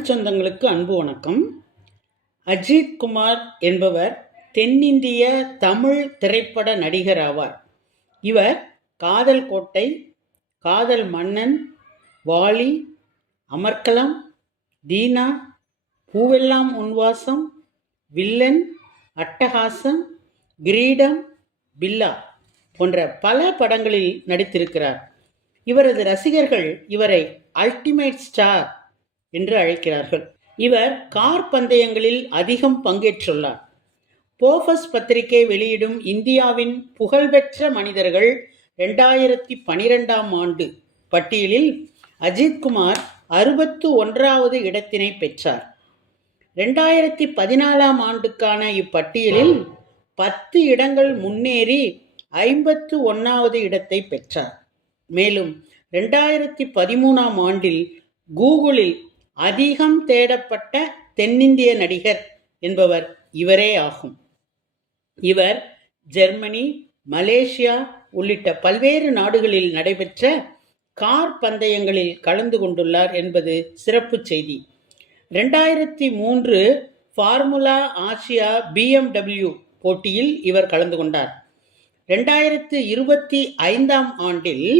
தமிழ் சொந்தங்களுக்கு அன்பு வணக்கம். அஜித் குமார் என்பவர் தென்னிந்திய தமிழ் திரைப்பட நடிகர் ஆவார். இவர் காதல் கோட்டை, காதல் மன்னன், வாலி, அமர்க்களம், தீனா, பூவெல்லாம் உன்வாசம், வில்லன், அட்டகாசம், கிரீடம், பில்லா போன்ற பல படங்களில் நடித்திருக்கிறார். இவரது ரசிகர்கள் இவரை அல்டிமேட் ஸ்டார் என்று அழைக்கிறார்கள். இவர் கார் பந்தயங்களில் அதிகம் பங்கேற்றுள்ளார். போஃபஸ் பத்திரிகை வெளியிடும் இந்தியாவின் புகழ்பெற்ற மனிதர்கள் 2012ஆம் ஆண்டு பட்டியலில் அஜித் குமார் 61வது இடத்தினை பெற்றார். 2014ஆம் ஆண்டுக்கான இப்பட்டியலில் 10 இடங்கள் முன்னேறி 51வது இடத்தை பெற்றார். மேலும் 2013ஆம் ஆண்டில் கூகுளில் அதிகம் தேடப்பட்ட தென்னிந்திய நடிகர் என்பவர் இவரே ஆகும். இவர் ஜெர்மனி, மலேசியா உள்ளிட்ட பல்வேறு நாடுகளில் நடைபெற்ற கார் பந்தயங்களில் கலந்து கொண்டுள்ளார் என்பது சிறப்பு செய்தி. 2003 ஃபார்முலா ஆசியா BMW போட்டியில் இவர் கலந்து கொண்டார். 2025ஆம் ஆண்டில்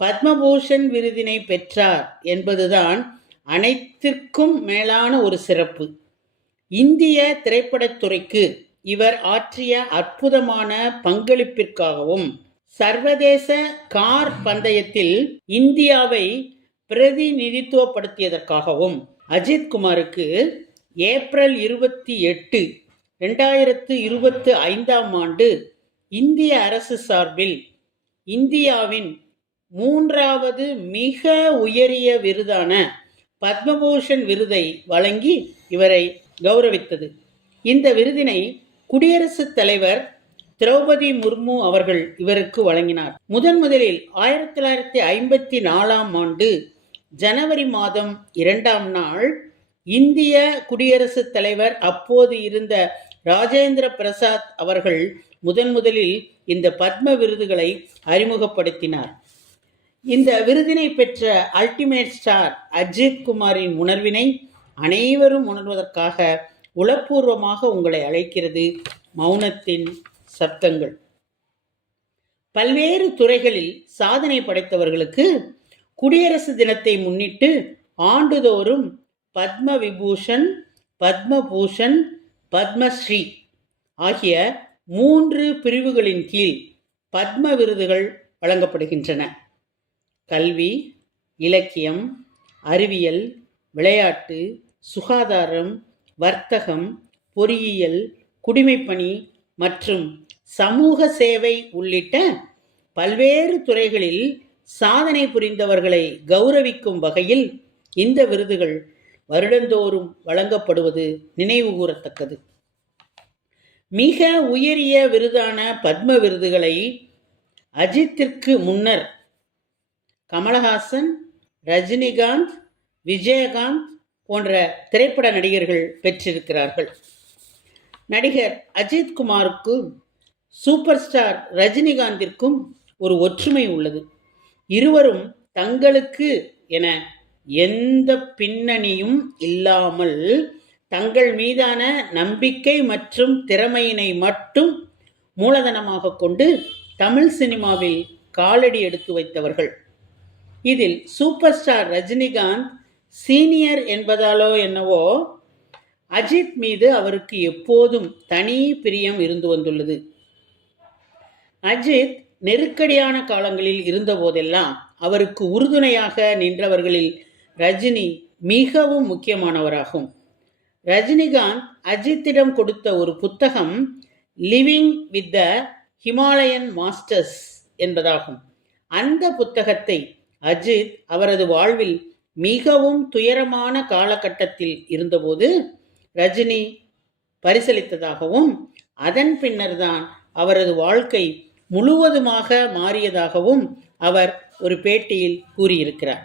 பத்மபூஷன் விருதினை பெற்றார் என்பதுதான் அனைத்திற்கும் மேலான ஒரு சிறப்பு. இந்திய திரைப்படத்துறைக்கு இவர் ஆற்றிய அற்புதமான பங்களிப்பிற்காகவும் சர்வதேச கார் பந்தயத்தில் இந்தியாவை பிரதிநிதித்துவப்படுத்தியதற்காகவும் அஜித் குமாருக்கு ஏப்ரல் 28, 2025ஆம் ஆண்டு இந்திய அரசு சார்பில் இந்தியாவின் 3வது மிக உயரிய விருதான பத்மபூஷன் விருதை வழங்கி இவரை கௌரவித்தது. இந்த விருதினை குடியரசுத் தலைவர் திரௌபதி முர்மு அவர்கள் இவருக்கு வழங்கினார். முதலில் 1954ஆம் ஆண்டு ஜனவரி மாதம் 2ஆம் நாள் இந்திய குடியரசுத் தலைவர் அப்போது இருந்த ராஜேந்திர பிரசாத் அவர்கள் முதலில் இந்த பத்ம விருதுகளை அறிமுகப்படுத்தினார். இந்த விருதினை பெற்ற அல்டிமேட் ஸ்டார் அஜித் குமாரின் உணர்வினை அனைவரும் உணர்வதற்காக உளப்பூர்வமாக உங்களை அழைக்கிறது மௌனத்தின் சப்தங்கள். பல்வேறு துறைகளில் சாதனை படைத்தவர்களுக்கு குடியரசு தினத்தை முன்னிட்டு ஆண்டுதோறும் பத்ம விபூஷன், பத்மபூஷன், பத்மஸ்ரீ ஆகிய 3 பிரிவுகளின் கீழ் பத்ம விருதுகள் வழங்கப்படுகின்றன. கல்வி, இலக்கியம், அறிவியல், விளையாட்டு, சுகாதாரம், வர்த்தகம், பொறியியல், குடிமைப்பணி மற்றும் சமூக சேவை உள்ளிட்ட பல்வேறு துறைகளில் சாதனை புரிந்தவர்களை கௌரவிக்கும் வகையில் இந்த விருதுகள் வருடந்தோறும் வழங்கப்படுவது நினைவு கூறத்தக்கது. மிக உயரிய விருதான பத்ம விருதுகளை அஜித்திற்கு முன்னர் கமலஹாசன், ரஜினிகாந்த், விஜயகாந்த் போன்ற திரைப்பட நடிகர்கள் பெற்றிருக்கிறார்கள். நடிகர் அஜித் குமாருக்கும் சூப்பர் ஸ்டார் ரஜினிகாந்திற்கும் ஒரு ஒற்றுமை உள்ளது. இருவரும் தங்களுக்கு என எந்த பின்னணியும் இல்லாமல் தங்கள் மீதான நம்பிக்கை மற்றும் திறமையினை மட்டும் மூலதனமாக கொண்டு தமிழ் சினிமாவில் காலடி எடுத்து வைத்தவர்கள். இதில் சூப்பர் ஸ்டார் ரஜினிகாந்த் சீனியர் என்பதாலோ என்னவோ அஜித் மீது அவருக்கு எப்போதும் தனி பிரியம் இருந்து வந்துள்ளது. அஜித் நெருக்கடியான காலங்களில் இருந்த போதெல்லாம் அவருக்கு உறுதுணையாக நின்றவர்களில் ரஜினி மிகவும் முக்கியமானவராகும். ரஜினிகாந்த் அஜித்திடம் கொடுத்த ஒரு புத்தகம் living with the Himalayan masters என்பதாகும். அந்த புத்தகத்தை அஜித் அவரது வாழ்வில் மிகவும் துயரமான காலகட்டத்தில் இருந்தபோது ரஜினி பரிசளித்ததாகவும் அதன் பின்னர்தான் அவரது வாழ்க்கை முழுவதுமாக மாறியதாகவும் அவர் ஒரு பேட்டியில் கூறியிருக்கிறார்.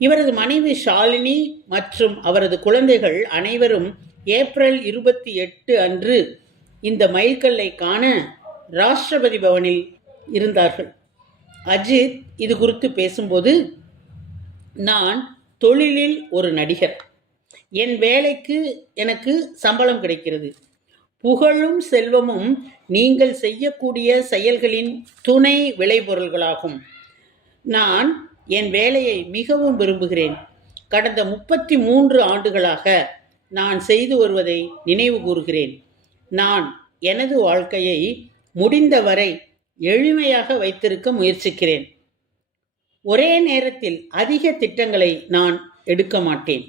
இவரது மனைவி ஷாலினி மற்றும் அவரது குழந்தைகள் அனைவரும் ஏப்ரல் 28 அன்று இந்த மைல்கல்லை காண ராஷ்டிரபதி பவனில் இருந்தார்கள். அஜித் இது குறித்து பேசும்போது, நான் தொழிலில் ஒரு நடிகர், என் வேலைக்கு எனக்கு சம்பளம் கிடைக்கிறது. புகழும் செல்வமும் நீங்கள் செய்யக்கூடிய செயல்களின் துணை விளைபொருள்களாகும். நான் என் வேலையை மிகவும் விரும்புகிறேன். கடந்த 33 ஆண்டுகளாக நான் செய்து வருவதை நினைவு கூறுகிறேன். நான் எனது வாழ்க்கையை முடிந்தவரை எளிமையாக வைத்திருக்க முயற்சிக்கிறேன். ஒரே நேரத்தில் அதிக திட்டங்களை நான் எடுக்க மாட்டேன்.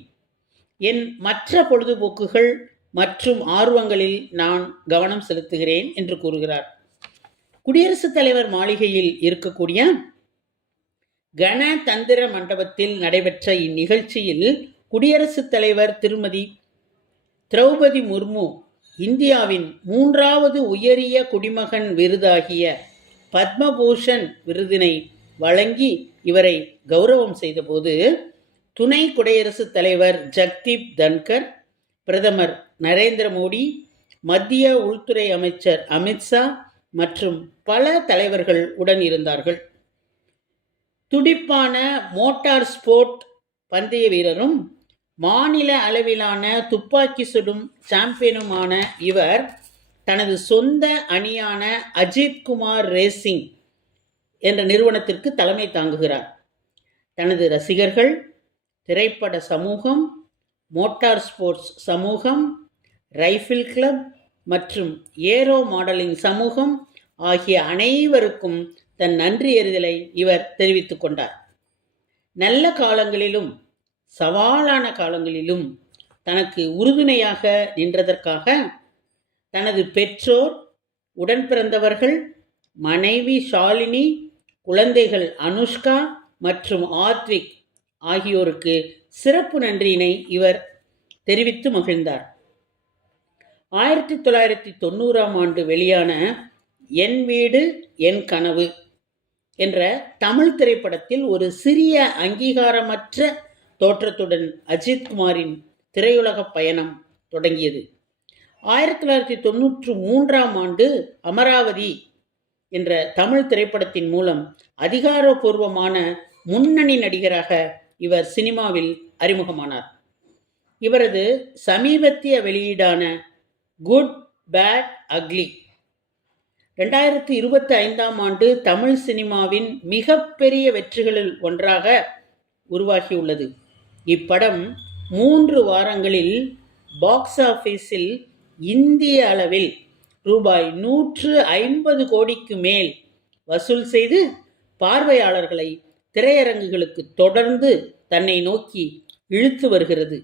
என் மற்ற பொழுதுபோக்குகள் மற்றும் ஆர்வங்களில் நான் கவனம் செலுத்துகிறேன் என்று கூறுகிறார். குடியரசுத் தலைவர் மாளிகையில் இருக்கக்கூடிய கணதந்திர மண்டபத்தில் நடைபெற்ற இந்நிகழ்ச்சியில் குடியரசுத் தலைவர் திருமதி திரௌபதி முர்மு இந்தியாவின் 3வது உயரிய குடிமகன் விருதாகிய பத்மபூஷன் விருதினை வழங்கி இவரை கௌரவம் செய்தபோது துணை குடியரசுத் தலைவர் ஜக்தீப் தன்கர், பிரதமர் நரேந்திர மோடி, மத்திய உள்துறை அமைச்சர் அமித்ஷா மற்றும் பல தலைவர்கள் உடன் இருந்தார்கள். துடிப்பான மோட்டார் ஸ்போர்ட் பந்தய வீரரும் மாநில அளவிலான துப்பாக்கி சுடும் சாம்பியனுமான இவர் தனது சொந்த அணியான அஜித் குமார் ரேசிங் என்ற நிறுவனத்திற்கு தலைமை தாங்குகிறார். தனது ரசிகர்கள், திரைப்பட சமூகம், மோட்டார் ஸ்போர்ட்ஸ் சமூகம், ரைஃபிள் கிளப் மற்றும் ஏரோ மாடலிங் சமூகம் ஆகிய அனைவருக்கும் தன் நன்றி எறிதலை இவர் தெரிவித்துக் கொண்டார். நல்ல காலங்களிலும் சவாலான காலங்களிலும் தனக்கு உறுதுணையாக நின்றதற்காக தனது பெற்றோர், உடன் பிறந்தவர்கள், மனைவி ஷாலினி, குழந்தைகள் அனுஷ்கா மற்றும் ஆத்விக் ஆகியோருக்கு சிறப்பு நன்றியினை இவர் தெரிவித்து மகிழ்ந்தார். 1990ஆம் ஆண்டு வெளியான என் வீடு என் கனவு என்ற தமிழ் திரைப்படத்தில் ஒரு சிறிய அங்கீகாரமற்ற தோற்றத்துடன் அஜித் குமாரின் திரையுலக பயணம் தொடங்கியது. 1993ஆம் ஆண்டு அமராவதி என்ற தமிழ் திரைப்படத்தின் மூலம் அதிகாரப்பூர்வமான முன்னணி நடிகராக இவர் சினிமாவில் அறிமுகமானார். இவரது சமீபத்திய வெளியீடான குட் பேட் அக்லி 2025ஆம் ஆண்டு தமிழ் சினிமாவின் மிகப்பெரிய வெற்றிகளில் ஒன்றாக உருவாகியுள்ளது. இப்படம் 3 வாரங்களில் பாக்ஸ் ஆபீஸில் இந்திய அளவில் ரூபாய் 150 கோடிக்கு மேல் வசூல் செய்து பார்வையாளர்களை திரையரங்குகளுக்கு தொடர்ந்து தன்னை நோக்கி இழுத்து வருகிறது.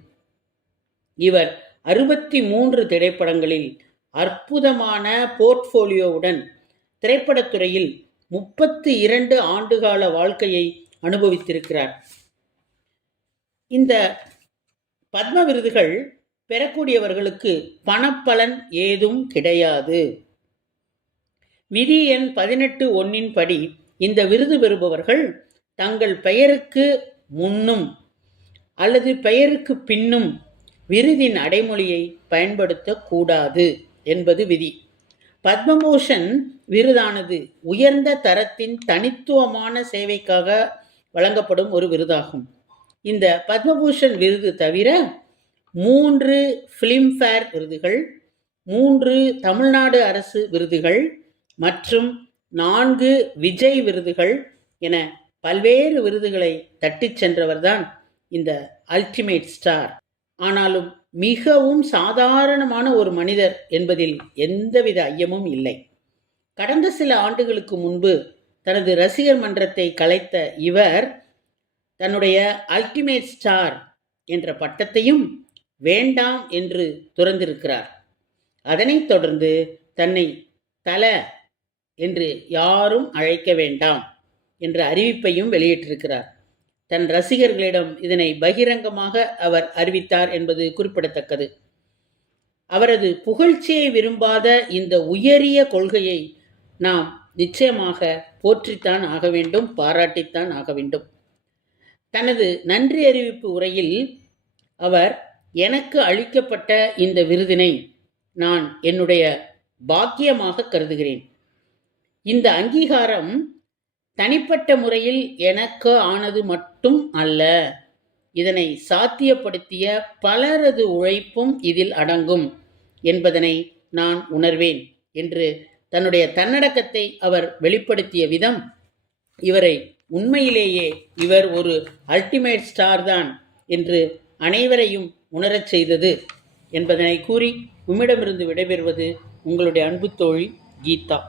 இவர் 63 திரைப்படங்களில் அற்புதமான போர்ட்போலியோவுடன் திரைப்படத்துறையில் 32 ஆண்டுகால வாழ்க்கையை அனுபவித்திருக்கிறார். இந்த பத்ம விருதுகள் பெறக்கூடியவர்களுக்கு பணப்பலன் ஏதும் கிடையாது. விதி எண் 18(1) படி இந்த விருது பெறுபவர்கள் தங்கள் பெயருக்கு முன்னும் அல்லது பெயருக்கு பின்னும் விருதின் அடைமொழியை பயன்படுத்தக்கூடாது என்பது விதி. பத்மபூஷன் விருதானது உயர்ந்த தரத்தின் தனித்துவமான சேவைக்காக வழங்கப்படும் ஒரு விருதாகும். இந்த பத்மபூஷன் விருது தவிர 3 ஃபிலிம்ஃபேர் விருதுகள், 3 தமிழ்நாடு அரசு விருதுகள் மற்றும் 4 விஜய் விருதுகள் என பல்வேறு விருதுகளை தட்டிச் சென்றவர்தான் இந்த அல்டிமேட் ஸ்டார். ஆனாலும் மிகவும் சாதாரணமான ஒரு மனிதர் என்பதில் எந்தவித ஐயமும் இல்லை. கடந்த சில ஆண்டுகளுக்கு முன்பு தனது ரசிகர் மன்றத்தை கலைத்த இவர் தன்னுடைய அல்டிமேட் ஸ்டார் என்ற பட்டத்தையும் வேண்டாம் என்று துறந்திருக்கிறார். அதனைத் தொடர்ந்து தன்னை தல என்று யாரும் அழைக்க வேண்டாம் என்ற அறிவிப்பையும் வெளியிட்டிருக்கிறார். தன் ரசிகர்களிடம் இதனை பகிரங்கமாக அவர் அறிவித்தார் என்பது குறிப்பிடத்தக்கது. அவரது புகழ்ச்சியை விரும்பாத இந்த உயரிய கொள்கையை நாம் நிச்சயமாக போற்றித்தான் ஆக வேண்டும், பாராட்டித்தான் ஆக வேண்டும். தனது நன்றி அறிவிப்பு உரையில் அவர், எனக்கு அளிக்கப்பட்ட இந்த விருதினை நான் என்னுடைய பாக்கியமாக கருதுகிறேன். இந்த அங்கீகாரம் தனிப்பட்ட முறையில் எனக்கு ஆனது மட்டும் அல்ல, இதனை சாத்தியப்படுத்திய பலரது உழைப்பும் இதில் அடங்கும் என்பதனை நான் உணர்வேன் என்று தன்னுடைய தன்னடக்கத்தை அவர் வெளிப்படுத்திய விதம் இவரை உண்மையிலேயே இவர் ஒரு அல்டிமேட் ஸ்டார் தான் என்று அனைவரையும் உணரச் செய்தது என்பதனை கூறி உம்மிடமிருந்து விடைபெறுவது உங்களுடைய அன்பு தோழி கீதா.